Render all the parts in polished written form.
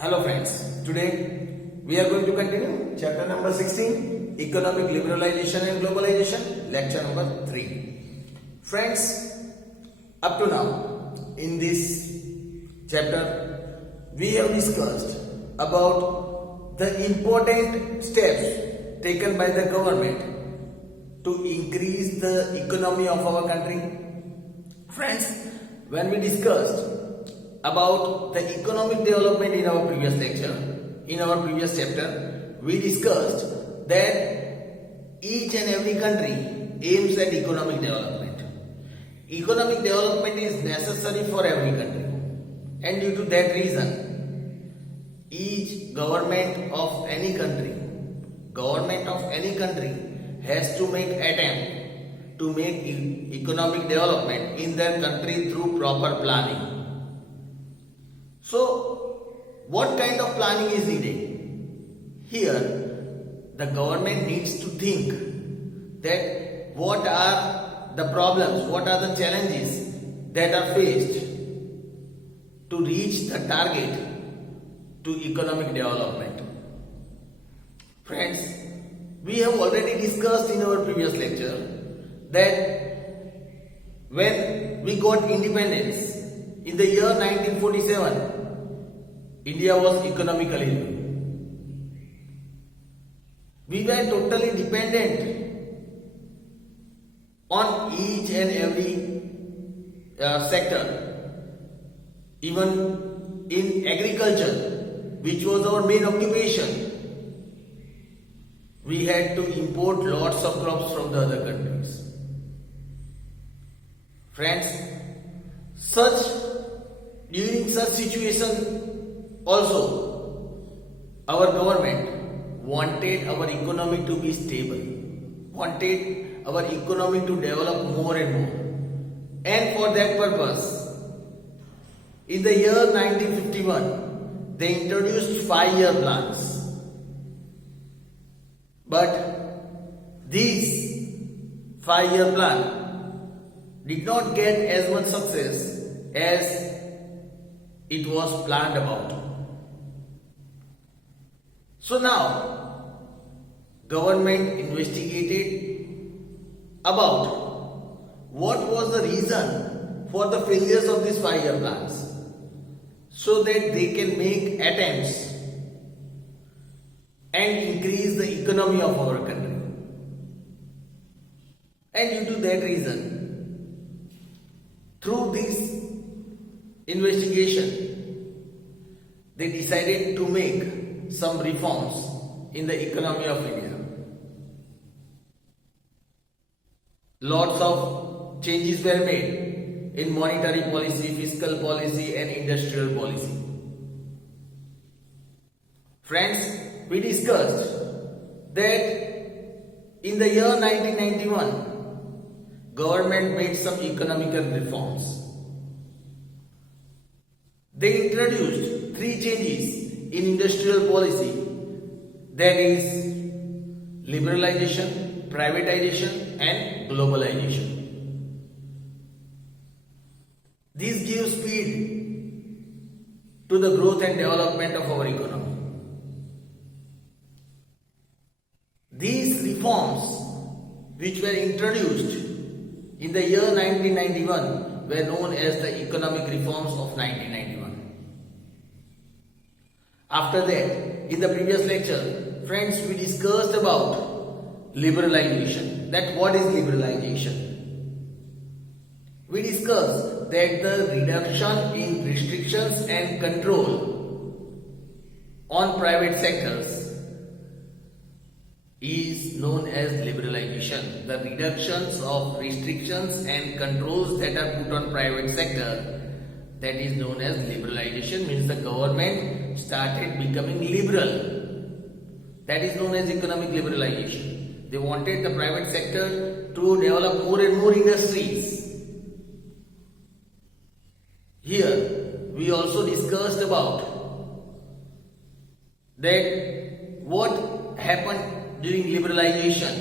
Hello friends, today we are going to continue chapter number 16, Economic Liberalization and Globalization, lecture number 3. Friends, up to now in this chapter we have discussed about the important steps taken by the government to increase the economy of our country. Friends, when we discussed about the economic development in our previous lecture, in our previous chapter, we discussed that each and every country aims at economic development. Economic development is necessary for every country, and due to that reason, each government of any country has to make attempt to make economic development in their country through proper planning. So, what kind of planning is needed? Here, the government needs to think that what are the problems, what are the challenges that are faced to reach the target to economic development. Friends, we have already discussed in our previous lecture that when we got independence in the year 1947, India was economically weak. We were totally dependent on each and every sector, even in agriculture, which was our main occupation. We had to import lots of crops from the other countries. Friends, during such situation also, our government wanted our economy to be stable, wanted our economy to develop more and more. And for that purpose, in the year 1951, they introduced 5-year plans. But this 5-year plan did not get as much success as it was planned about. So now, government investigated about what was the reason for the failures of these 5-year plans, so that they can make attempts and increase the economy of our country. And due to that reason, through this investigation, they decided to make some reforms in the economy of India. Lots of changes were made in monetary policy, fiscal policy and industrial policy. Friends, we discussed that in the year 1991, government made some economical reforms. They introduced 3 changes in industrial policy, that is liberalization, privatization and globalization. These give speed to the growth and development of our economy. These reforms which were introduced in the year 1991 were known as the economic reforms of 1991. After that, in the previous lecture, friends, we discussed about liberalization. That what is liberalization? We discussed that the reduction in restrictions and control on private sectors is known as liberalization. The reductions of restrictions and controls that are put on private sector, that is known as liberalization, means the government started becoming liberal. That is known as economic liberalization. They wanted the private sector to develop more and more industries. Here, we also discussed about that what happened during liberalization.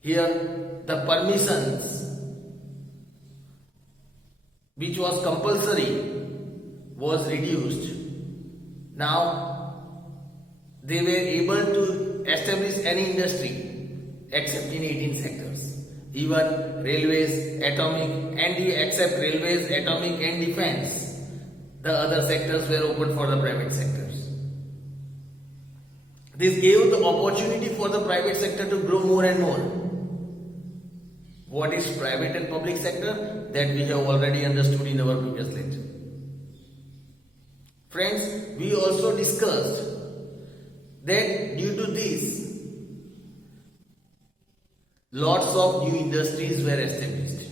Here, the permissions which was compulsory was reduced. Now they were able to establish any industry except in 18 sectors. Even railways, atomic, and except railways, atomic and defense, the other sectors were open for the private sectors. This gave the opportunity for the private sector to grow more and more. What is private and public sector? That we have already understood in our previous lecture. Friends, we also discussed that due to this, lots of new industries were established.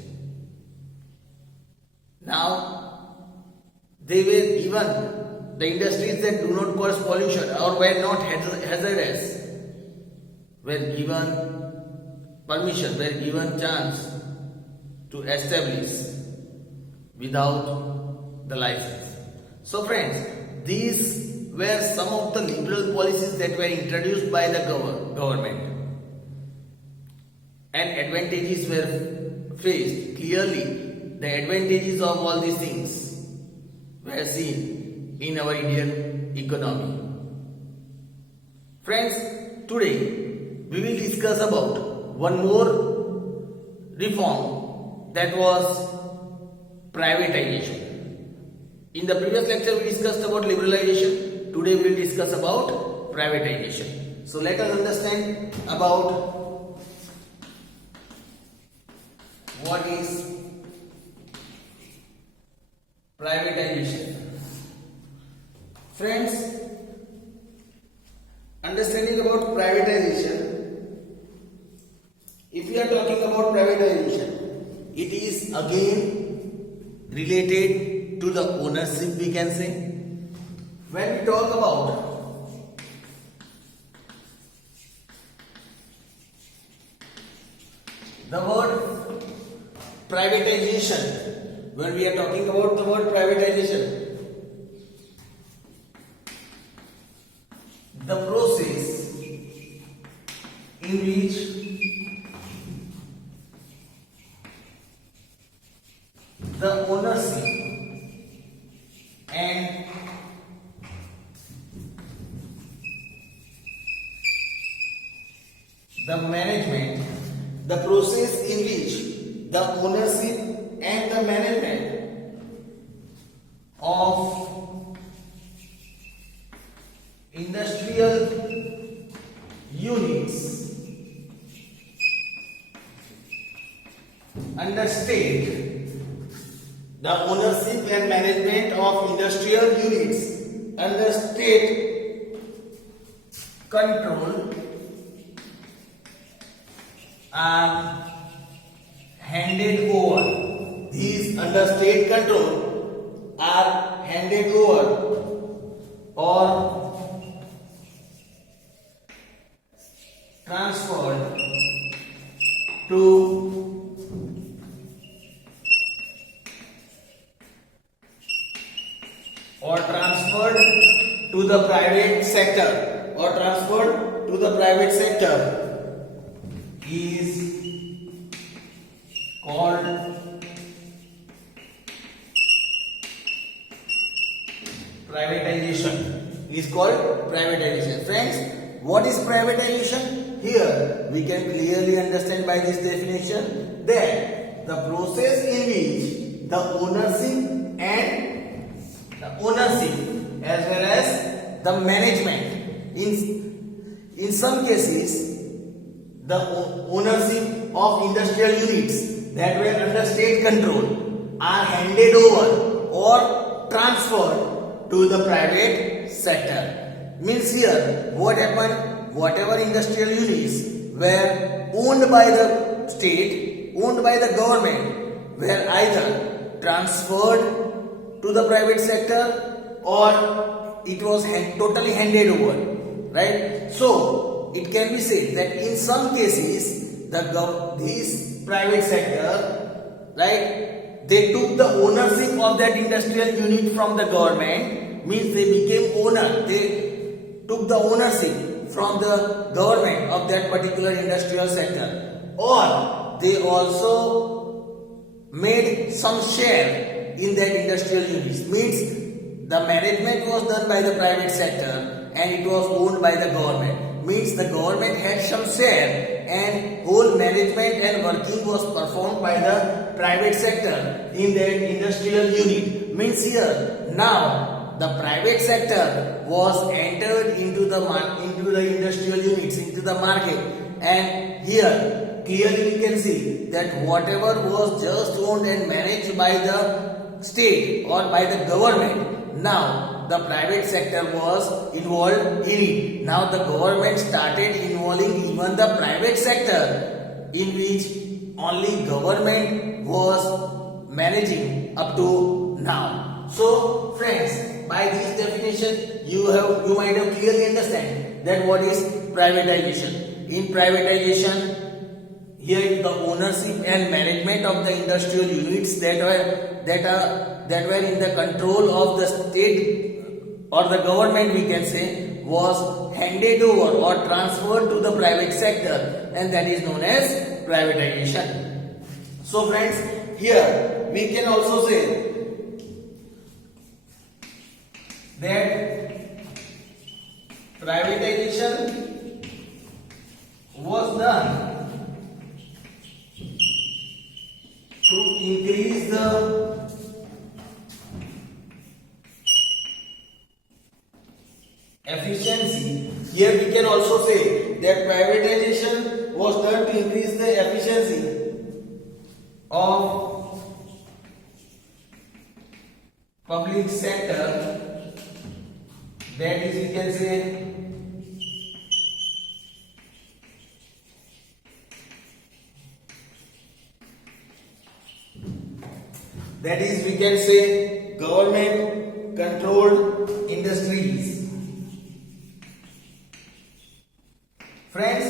Now, they were even the industries that do not cause pollution or were not hazardous were given permission, were given chance to establish without the license. So friends, these were some of the liberal policies that were introduced by the government. And advantages were faced. Clearly, the advantages of all these things were seen in our Indian economy. Friends, today we will discuss about one more reform, that was privatization. In the previous lecture we discussed about liberalization. Today we will discuss about privatization. So let us understand about what is privatization. Friends, understanding about privatization, if we are talking about privatization, it is again related to the ownership, we can say. When we talk about the word privatization, when we are talking about the word privatization, the process in which the ownership and the management, the process in which the ownership and the management of industrial units under state, the ownership and management of industrial units under state control are handed over. These under state control are handed over or transferred to the private sector, or transferred to the private sector is called privatization. Is called privatization. Friends, what is privatization? Here we can clearly understand by this definition that the process in which the ownership as well as the management, in some cases the ownership of industrial units that were under state control are handed over or transferred to the private sector. Means here what happened, whatever industrial units were owned by the state, owned by the government, were either transferred to the private sector or it was totally handed over, right? So it can be said that in some cases this private sector, right, they took the ownership of that industrial unit from the government, means they became owner, they took the ownership from the government of that particular industrial sector, or they also made some share in that industrial units, means the management was done by the private sector and it was owned by the government. Means the government had some share and whole management and working was performed by the private sector in that industrial unit. Means here now the private sector was entered into the industrial units, into the market, and here clearly we can see that whatever was just owned and managed by the state or by the government, now the private sector was involved in it. Now the government started involving even the private sector, in which only government was managing up to now. So friends, by this definition you might have clearly understand that what is privatization. In privatization, here the ownership and management of the industrial units that were in the control of the state or the government, we can say, was handed over or transferred to the private sector, and that is known as privatization. So friends, here we can also say that privatization was done to increase the efficiency. Here we can also say that privatization was done to increase the efficiency of public sector. That is, we can say, government controlled industries. Friends,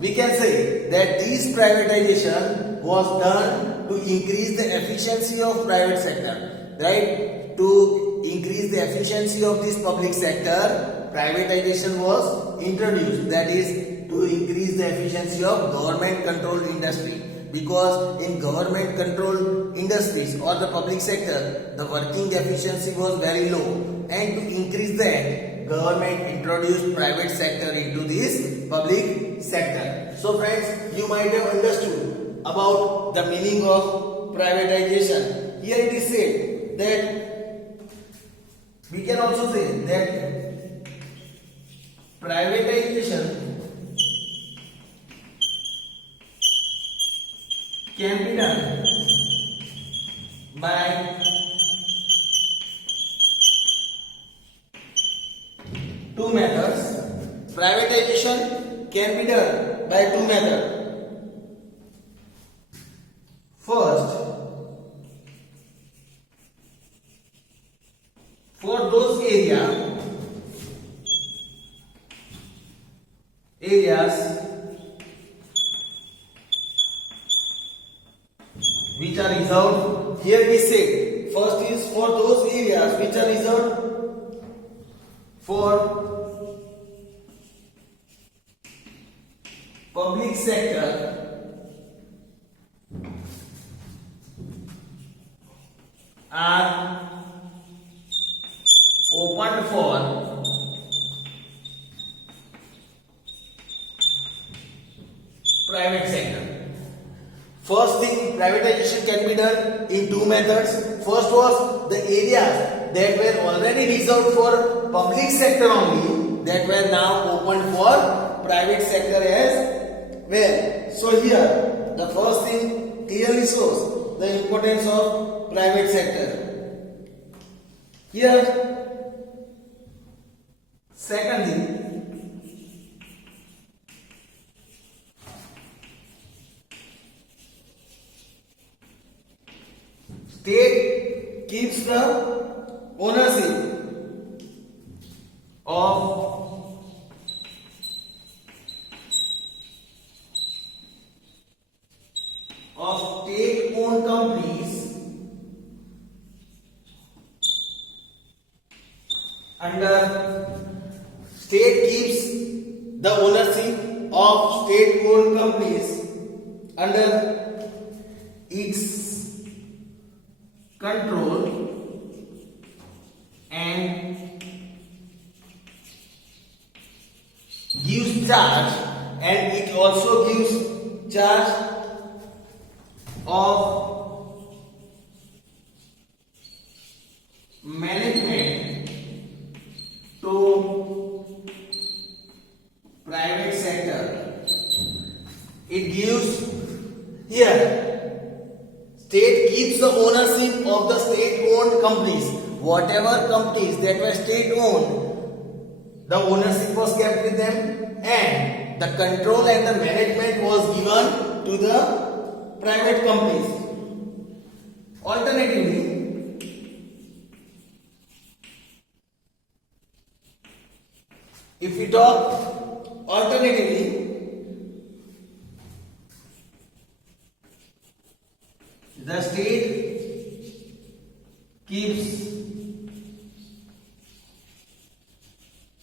we can say that this privatization was done to increase the efficiency of private sector, right? To increase the efficiency of this public sector, privatization was introduced. That is, to increase the efficiency of government controlled industry. Because in government controlled industries or the public sector, the working efficiency was very low, and to increase that, government introduced private sector into this public sector. So friends, you might have understood about the meaning of privatization. Here it is said that we can also say that privatization can be done by two methods. Privatization can be done by two methods. First, for those areas which are reserved, here we say, first is for those areas which are reserved for public sector are opened for private sector. First thing, privatization can be done in two methods. First was the areas that were already reserved for public sector only, that were now opened for private sector as well. So here, the first thing clearly shows the importance of private sector. Here, second thing, state keeps the ownership of state-owned companies state keeps the ownership of state-owned companies under its control and gives charge, and it also gives charge of management to private sector. It gives here state keeps the ownership of the state owned companies. Whatever companies that were state owned, the ownership was kept with them, and the control and the management was given to the private companies. Alternatively, if we talk alternatively, the state keeps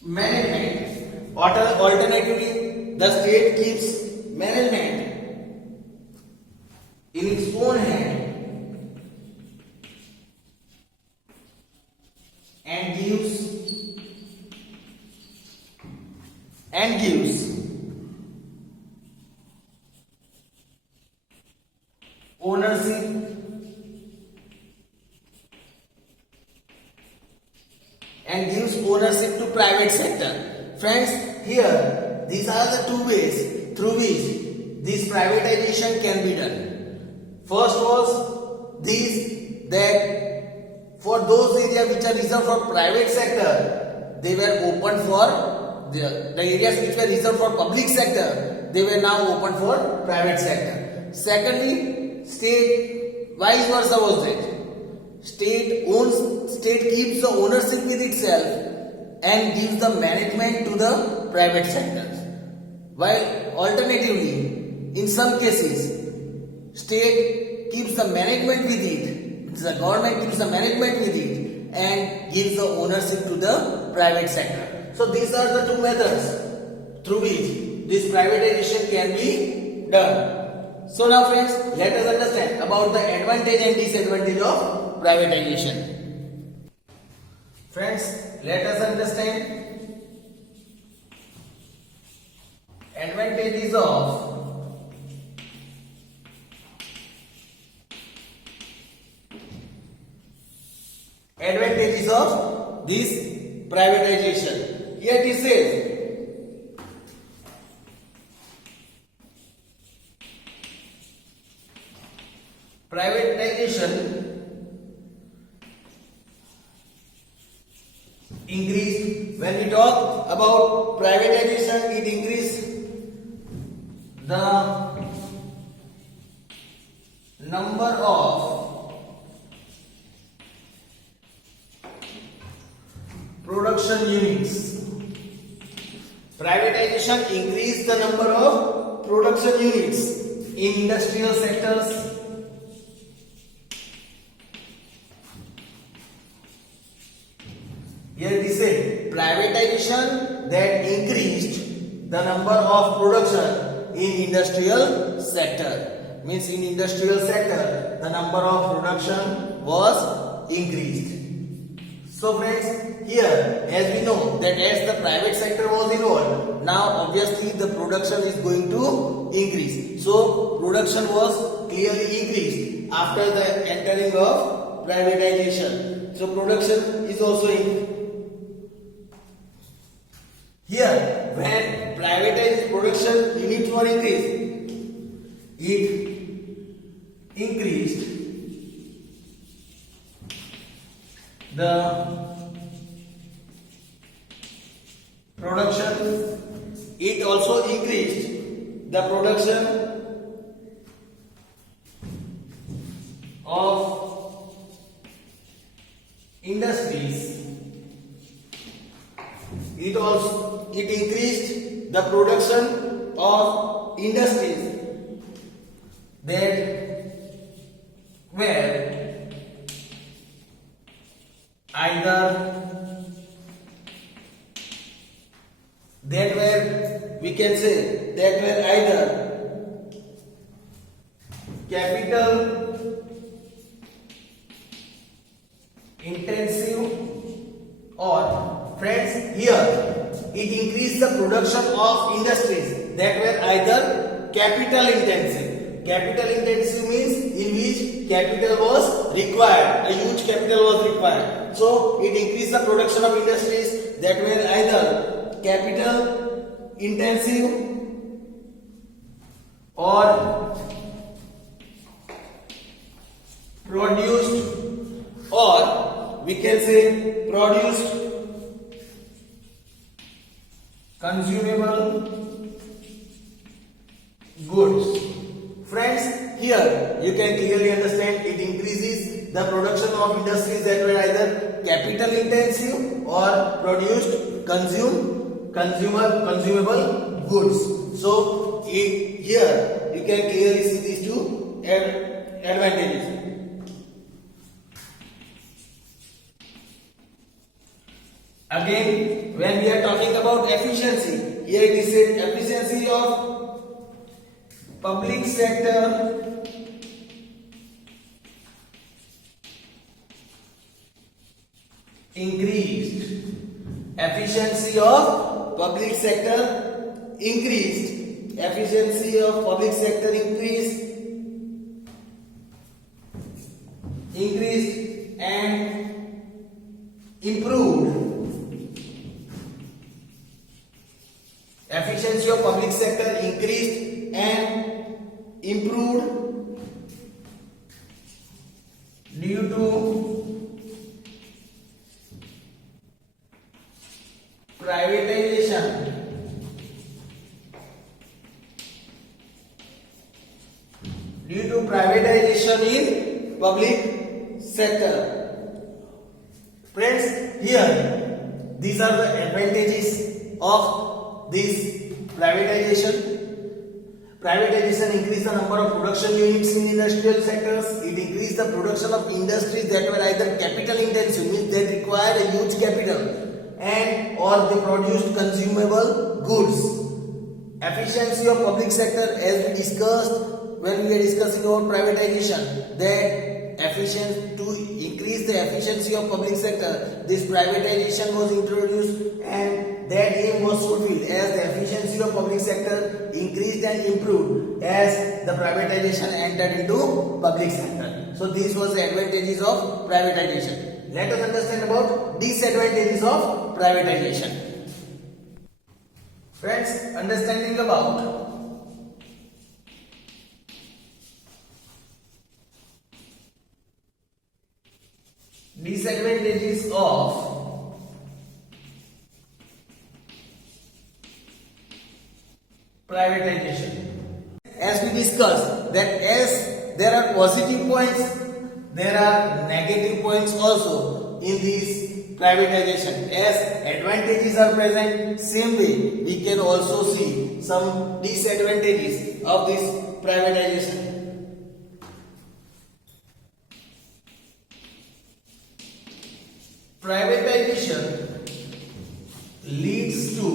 management. Alternatively, the state keeps management in its own hand and gives ownership to private sector. Friends, here these are the two ways through which this privatization can be done. First was this, that for those areas which are reserved for private sector, they were open for the areas which were reserved for public sector, they were now open for private sector. Secondly, state vice versa was that. State keeps the ownership with itself and gives the management to the private sectors. While alternatively, in some cases, state keeps the management with it, the government keeps the management with it and gives the ownership to the private sector. So these are the two methods through which this privatization can be done. So now friends, let us understand about the advantage and disadvantage of privatization. Friends, let us understand advantages of this privatization. Here it says privatization increased. When we talk about privatization, it increased the number of production units. Privatization increased the number of production units in industrial sectors. Here it is said privatization that increased the number of production in industrial sector. Means in industrial sector the number of production was increased. So friends, here as we know that as the private sector was involved, now obviously the production is going to increase. So production was clearly increased after the entering of privatization. So production is also increased. Here, when privatized production units were increased, it increased the production. It also increased the production of industries. It increased the production of industries that were either capital intensive or friends, here it increased increase the production of industries that were either capital intensive. Capital intensive means in which capital was required, a huge capital was required. So it increased the production of industries that were either capital intensive or produced, or we can say produced consumable goods. Friends, here you can clearly understand it increases the production of industries that were either capital intensive or produced consumable goods. So here you can clearly see these two advantages. Again, when we are talking about efficiency, here it is said efficiency of public sector increased. Efficiency of public sector increased. Efficiency of public sector increased and improved. Efficiency of public sector increased and improved due to privatization. Due to privatization in public sector. Friends, here these are the advantages of this privatization. Privatization increased the number of production units in industrial sectors. It increased the production of industries that were either capital intensive, means they required a huge capital, and or they produced consumable goods. Efficiency of public sector, as we discussed when we were discussing about privatization, that to increase the efficiency of public sector, this privatization was introduced and that aim was fulfilled as the efficiency of public sector increased and improved as the privatization entered into public sector. So this was the advantages of privatization. Let us understand about disadvantages of privatization. Friends, understanding about disadvantages of privatization. As we discussed that as there are positive points, there are negative points also in this privatization. As advantages are present, same way we can also see some disadvantages of this privatization. Privatization leads to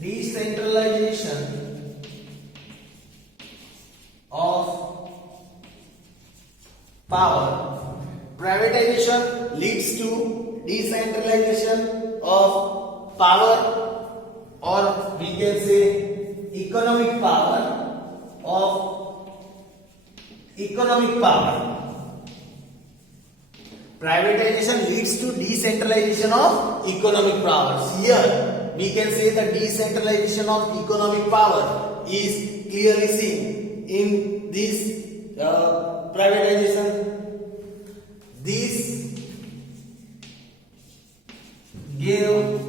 decentralization of power. Privatization leads to decentralization of power, or we can say economic power. Privatization leads to decentralization of economic powers. Here we can say the decentralization of economic power is clearly seen in this privatization. This gave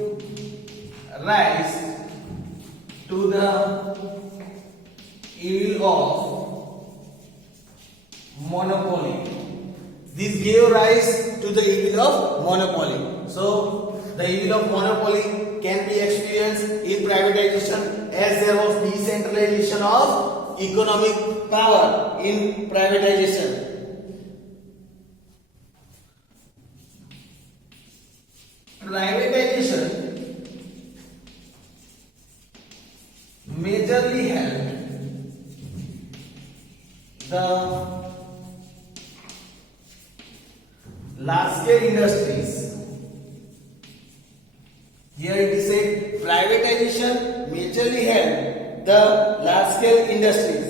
rise to the evil of monopoly. This gave rise to the evil of monopoly. So the evil of monopoly can be experienced in privatization as there was decentralization of economic power in privatization. Privatization majorly helped the large scale industries. Here it is said privatization majorly helped the large scale industries.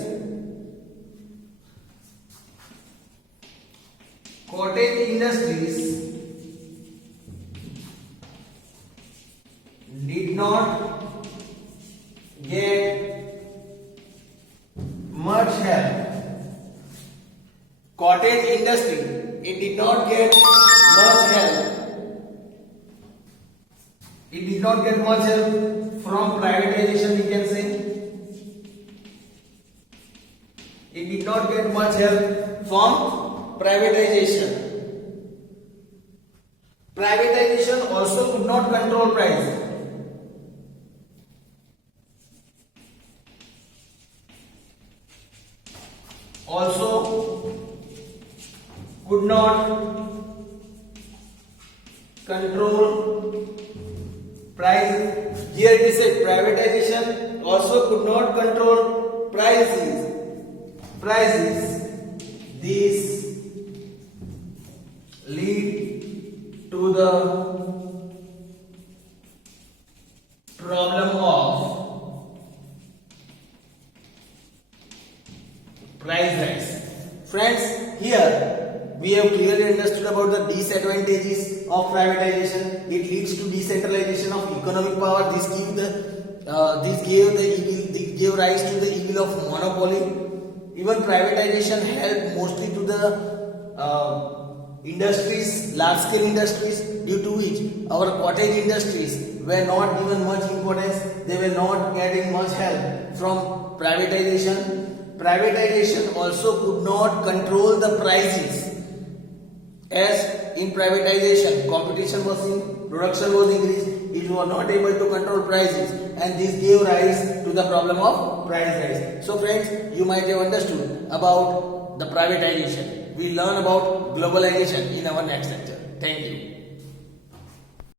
Cottage industries did not get much help. Cottage industry, it did not get much help. It did not get much help from privatization, we can say. It did not get much help from privatization. Privatization also could not control price. Also could not control price. Here it is said privatization also could not control prices. This lead to the problem of price rise. Friends, here we have clearly understood about the disadvantages of privatization. It leads to decentralization of economic power. This gave rise to the evil of monopoly. Even privatization helped mostly to the industries, large-scale industries, due to which our cottage industries were not given much importance. They were not getting much help from privatization. Privatization also could not control the prices, as in privatization competition was in, production was increased, it was not able to control prices, and this gave rise to the problem of price rise. So friends, you might have understood about the privatization. We learn about globalization in our next lecture. Thank you.